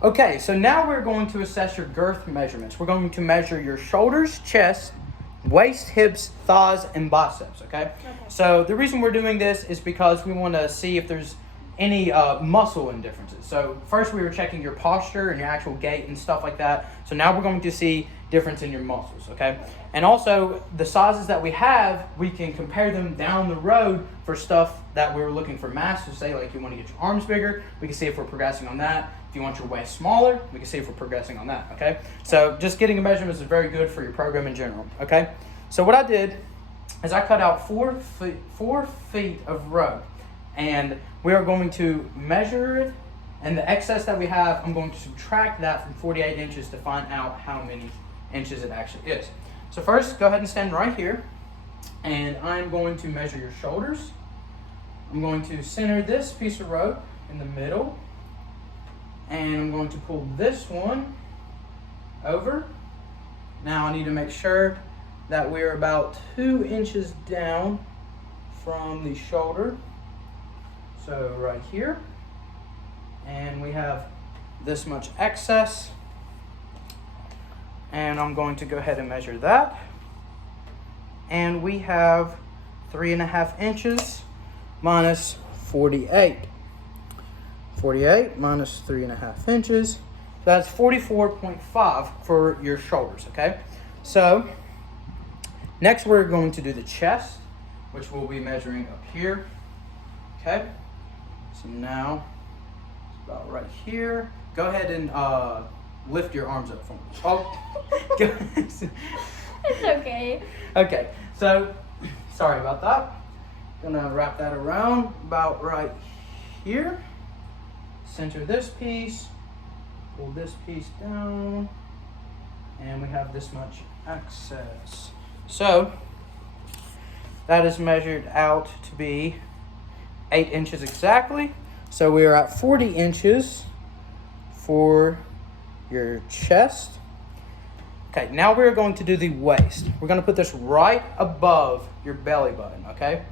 Okay, so now we're going to assess your girth measurements. We're going to measure your shoulders, chest, waist, hips, thighs, and biceps, okay? So the reason we're doing this is because we want to see if there's any muscle indifferences. So first we were checking your posture and your actual gait and stuff like that. So now we're going to see difference in your muscles, okay? And also the sizes that we have, we can compare them down the road for stuff that we're looking for mass. So say like you want to get your arms bigger, we can see if we're progressing on that. If you want your waist smaller, we can see if we're progressing on that, okay? So just getting a measurements is very good for your program in general, okay? So what I did is I cut out 4 feet of rope, and we are going to measure it, and the excess that we have, I'm going to subtract that from 48 inches to find out how many inches it actually is. So first, go ahead and stand right here, and I'm going to measure your shoulders. I'm going to center this piece of rope in the middle, and I'm going to pull this one over. Now I need to make sure that we're about 2 inches down from the shoulder. So right here, and we have this much excess, and I'm going to go ahead and measure that, and we have 3.5 inches minus 48. 48 minus 3.5 inches, so that's 44.5 for your shoulders, okay? So next we're going to do the chest, which we'll be measuring up here, okay? So now it's about right here. Go ahead and lift your arms up for me. Oh, It's okay. Okay, so sorry about that. Gonna wrap that around about right here. Center this piece, pull this piece down, and we have this much excess. So that is measured out to be 8 inches exactly. So we are at 40 inches for your chest. Okay, now we're going to do the waist. We're going to put this right above your belly button, okay?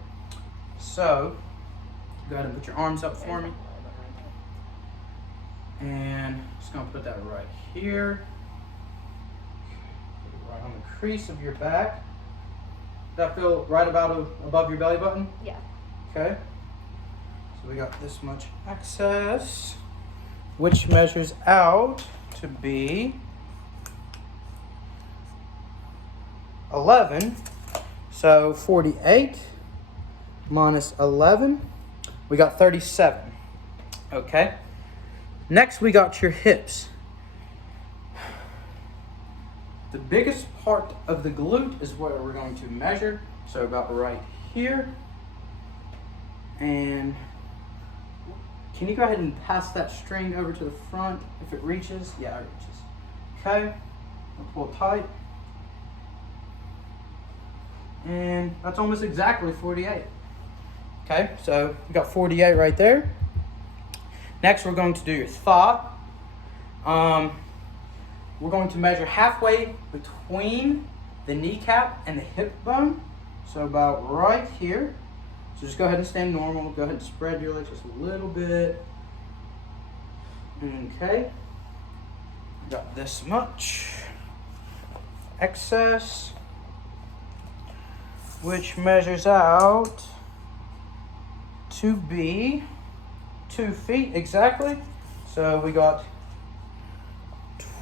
So go ahead and put your arms up for me. And just going to put that right here. Put it right on the crease of your back. Does that feel right about above your belly button? Yeah. Okay. So we got this much excess, which measures out to be 11. So 48 minus 11, we got 37. Okay. Next, we got your hips. The biggest part of the glute is what we're going to measure. So about right here. And can you go ahead and pass that string over to the front if it reaches? Yeah, it reaches. Okay. I'll pull tight. And that's almost exactly 48. Okay, so we got 48 right there. Next, we're going to do your thigh. We're going to measure halfway between the kneecap and the hip bone. So about right here. So just go ahead and stand normal. Go ahead and spread your legs just a little bit. Okay. Got this much excess, which measures out to be 2 feet exactly. So we got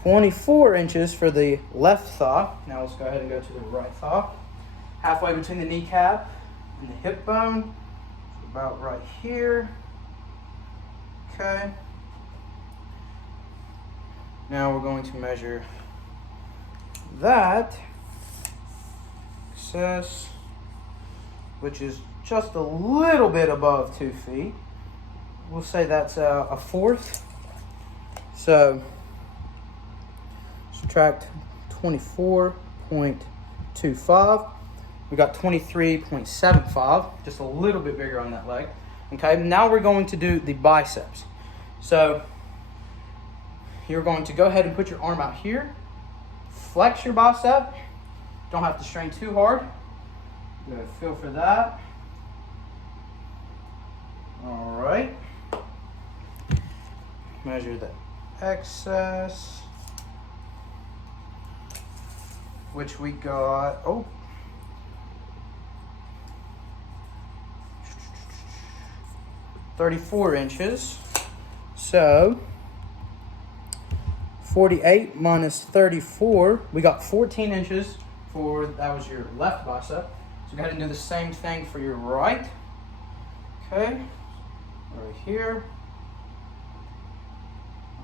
24 inches for the left thigh. Now let's go ahead and go to the right thigh. Halfway between the kneecap and the hip bone. About right here. Okay. Now we're going to measure that excess, which is just a little bit above 2 feet. We'll say that's a fourth. So subtract 24.25. We got 23.75, just a little bit bigger on that leg. Okay, now we're going to do the biceps. So you're going to go ahead and put your arm out here, flex your bicep. Don't have to strain too hard. Good, feel for that. All right. Measure the excess, which we got, 34 inches. So 48 minus 34, we got 14 inches for, that was your left bicep. So go ahead and do the same thing for your right. Okay, right here.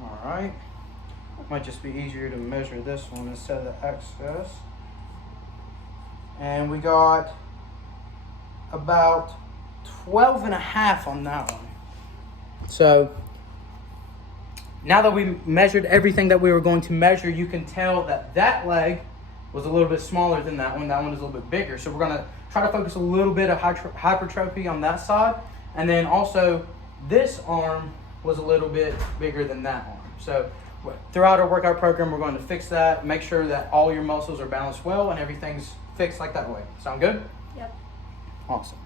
All right. Might just be easier to measure this one instead of the excess. And we got about 12 and a half on that one. So now that we measured everything that we were going to measure, you can tell that that leg was a little bit smaller than that one. That one is a little bit bigger. So we're going to try to focus a little bit of hypertrophy on that side. And then also this arm was a little bit bigger than that arm. So throughout our workout program, we're going to fix that, make sure that all your muscles are balanced well and everything's fixed like that way. Sound good? Yep. Awesome.